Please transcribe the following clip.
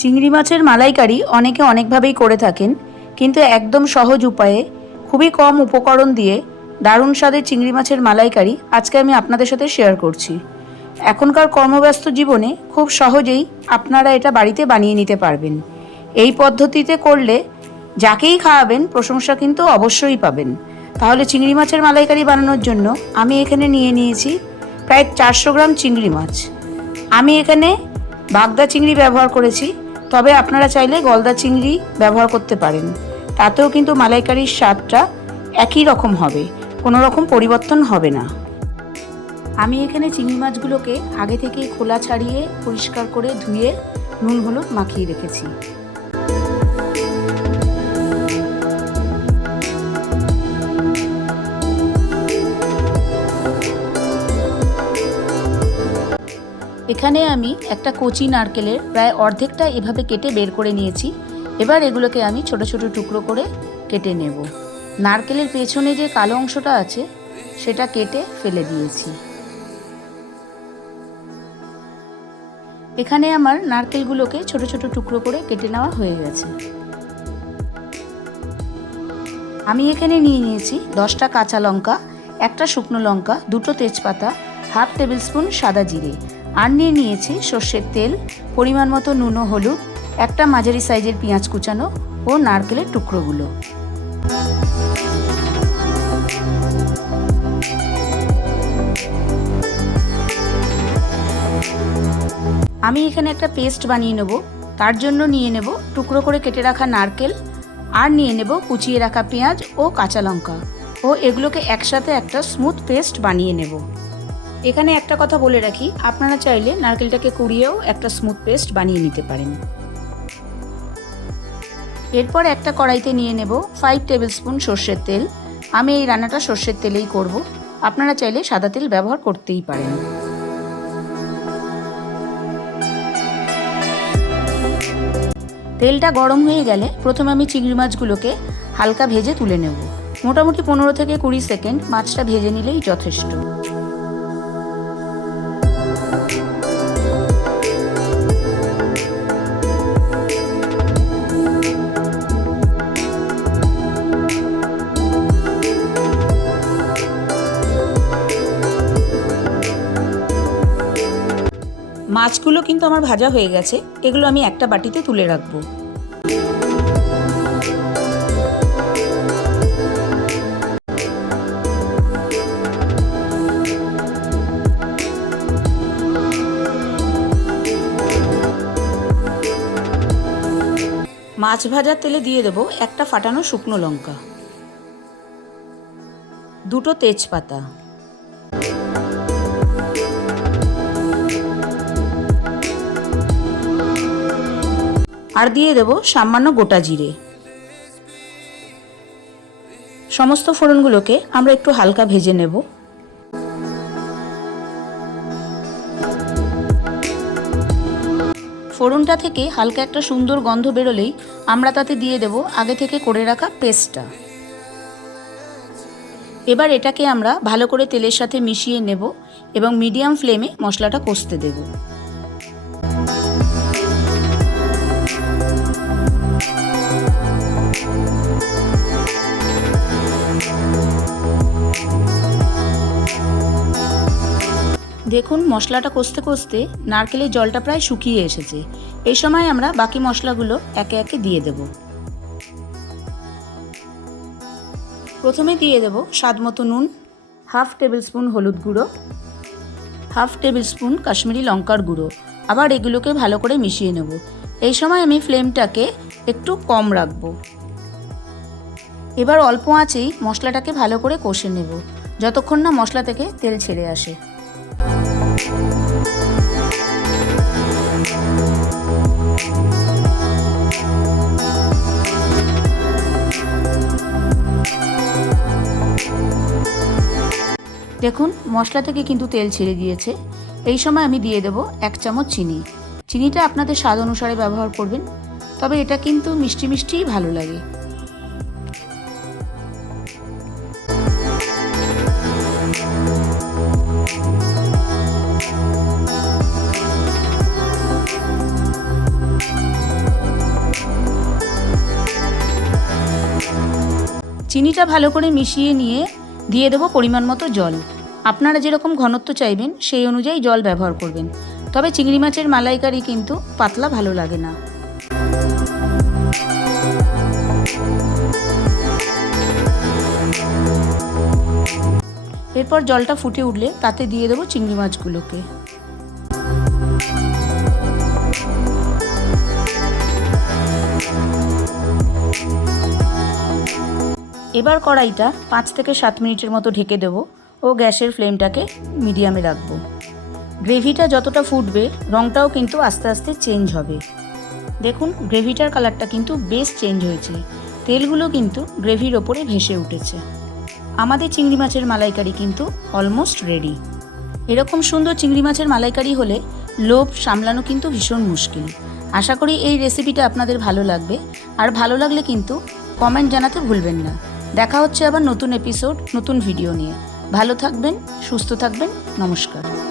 চিংড়ি মাছের মালাইকারি অনেকে অনেকভাবেই করে থাকেন, কিন্তু একদম সহজ উপায়ে, খুবই কম উপকরণ দিয়ে দারুণ স্বাদের চিংড়ি মাছের মালাইকারি আজকে আমি আপনাদের সাথে শেয়ার করছি। এখনকার কর্মব্যস্ত জীবনে খুব সহজেই আপনারা এটা বাড়িতে বানিয়ে নিতে পারবেন। এই পদ্ধতিতে করলে যাকেই খাওয়াবেন প্রশংসা কিন্তু অবশ্যই পাবেন। তাহলে চিংড়ি মাছের মালাইকারি বানানোর জন্য আমি এখানে নিয়ে নিয়েছি প্রায় চারশো গ্রাম চিংড়ি মাছ। আমি এখানে বাগদা চিংড়ি ব্যবহার করেছি। তবে আপনারা চাইলে গলদা চিংড়ি ব্যবহার করতে পারেন। তাতেও কিন্তু মালাইকারির স্বাদটা একই রকম হবে, কোনো রকম পরিবর্তন হবে না। আমি এখানে চিংড়ি মাছগুলোকে আগে থেকেই খোলা ছাড়িয়ে পরিষ্কার করে ধুয়ে নুন হলুদ মাখিয়ে রেখেছি। এখানে আমি একটা কচি নারকেলের প্রায় অর্ধেকটা এভাবে কেটে বের করে নিয়েছি। এবার এগুলোকে আমি ছোট ছোট টুকরো করে কেটে নেব। নারকেলের পেছনে যে কালো অংশটা আছে, সেটা কেটে ফেলে দিয়েছি। এখানে আমার নারকেলগুলোকে ছোট ছোট টুকরো করে কেটে নেওয়া হয়ে গেছে। আমি এখানে নিয়ে নিয়েছি দশটা কাঁচা লঙ্কা, একটা শুকনো লঙ্কা, দুটো তেজপাতা, হাফ টেবিল স্পুন সাদা জিরে। আর নিয়ে নিয়েছি সর্ষের তেল, পরিমাণ মতো নুন হলুদ, একটা মাঝারি সাইজের পেঁয়াজ কুচানো ও নারকেলের টুকরোগুলো। আমি এখানে একটা পেস্ট বানিয়ে নেব, তার জন্য নিয়ে নেব টুকরো করে কেটে রাখা নারকেল আর নিয়ে নেব কুচিয়ে রাখা পেঁয়াজ ও কাঁচা লঙ্কা। ও এগুলোকে একসাথে একটা স্মুথ পেস্ট বানিয়ে নেব। এখানে একটা কথা বলে রাখি, আপনারা চাইলে নারকেলটাকে কুড়িয়েও একটা স্মুথ পেস্ট বানিয়ে নিতে পারেন। এরপর একটা কড়াইতে নিয়ে নেব ফাইভ টেবিল স্পুন সর্ষের তেল। আমি এই রান্নাটা সর্ষের তেলেই করব। আপনারা চাইলে সাদা তেল ব্যবহার করতেই পারেন। তেলটা গরম হয়ে গেলে প্রথমে আমি চিংড়ি মাছগুলোকে হালকা ভেজে তুলে নেব। মোটামুটি পনেরো থেকে কুড়ি সেকেন্ড মাছটা ভেজে নিলেই যথেষ্ট। মাছগুলো কিন্তু আমার ভাজা হয়ে গেছে, এগুলো আমি একটা বাটিতে তুলে রাখব। মাছ ভাজার তেলে দিয়ে দেবো একটা ফাটানো শুকনো লঙ্কা, দুটো তেজপাতা। আর দিয়ে দেব সামান্য গোটা জিরে। সমস্ত ফোড়নগুলোকে আমরা একটু হালকা ভেজে নেব। ফোড়নটা থেকে হালকা একটা সুন্দর গন্ধ বেরোলেই আমরা তাতে দিয়ে দেব আগে থেকে করে রাখা পেস্টটা। এবার এটাকে আমরা ভালো করে তেলের সাথে মিশিয়ে নেব এবং মিডিয়াম ফ্লেমে মশলাটা কষতে দেবো। দেখুন, মশলাটা কষতে কষতে নারকেলের জলটা প্রায় শুকিয়ে এসেছে। এই সময় আমরা বাকি মশলাগুলো একে একে দিয়ে দেব। প্রথমে দিয়ে দেব স্বাদ মতো নুন, হাফ টেবিল স্পুন হলুদ গুঁড়ো, হাফ টেবিল স্পুন কাশ্মীরি লঙ্কার গুঁড়ো। আবার এগুলোকে ভালো করে মিশিয়ে নেব। এই সময় আমি ফ্লেমটাকে একটু কম রাখব। এবার অল্প আঁচেই মশলাটাকে ভালো করে কষে নেব, যতক্ষণ না মশলা থেকে তেল ছেড়ে আসে। দেখুন, মশলা থেকে কিন্তু তেল ছেড়ে দিয়েছে এই সময় আমি দিয়ে দেব এক চামচ চিনি। চিনিটা আপনাদের স্বাদ অনুসারে ব্যবহার করবেন, তবে এটা কিন্তু মিষ্টি মিষ্টিই ভালো লাগে। চিনিটা ভালো করে মিশিয়ে নিয়ে দিয়ে দেবো পরিমাণ মতো জল। আপনারা যেরকম ঘনত্ব চাইবেন, সেই অনুযায়ী জল ব্যবহার করবেন। তবে চিংড়ি মাছের মালাইকারি কিন্তু পাতলা ভালো লাগে না। এরপর জলটা ফুটে উঠলে তাতে দিয়ে দেবো চিংড়ি মাছগুলোকে। এবার কড়াইটা পাঁচ থেকে সাত মিনিটের মতো ঢেকে দেবো ও গ্যাসের ফ্লেমটাকে মিডিয়ামে রাখব। গ্রেভিটা যতটা ফুটবে রঙটাও কিন্তু আস্তে আস্তে চেঞ্জ হবে। দেখুন, গ্রেভিটার কালারটা কিন্তু বেশ চেঞ্জ হয়েছে। তেলগুলো কিন্তু গ্রেভির ওপরে ভেসে উঠেছে। আমাদের চিংড়ি মাছের মালাইকারি কিন্তু অলমোস্ট রেডি। এরকম সুন্দর চিংড়ি মাছের মালাইকারি হলে লোভ সামলানো কিন্তু ভীষণ মুশকিল। আশা করি এই রেসিপিটা আপনাদের ভালো লাগবে। আর ভালো লাগলে কিন্তু কমেন্ট জানাতে ভুলবেন না। দেখা হচ্ছে আবার নতুন এপিসোড নতুন ভিডিও নিয়ে। ভালো থাকবেন সুস্থ থাকবেন নমস্কার।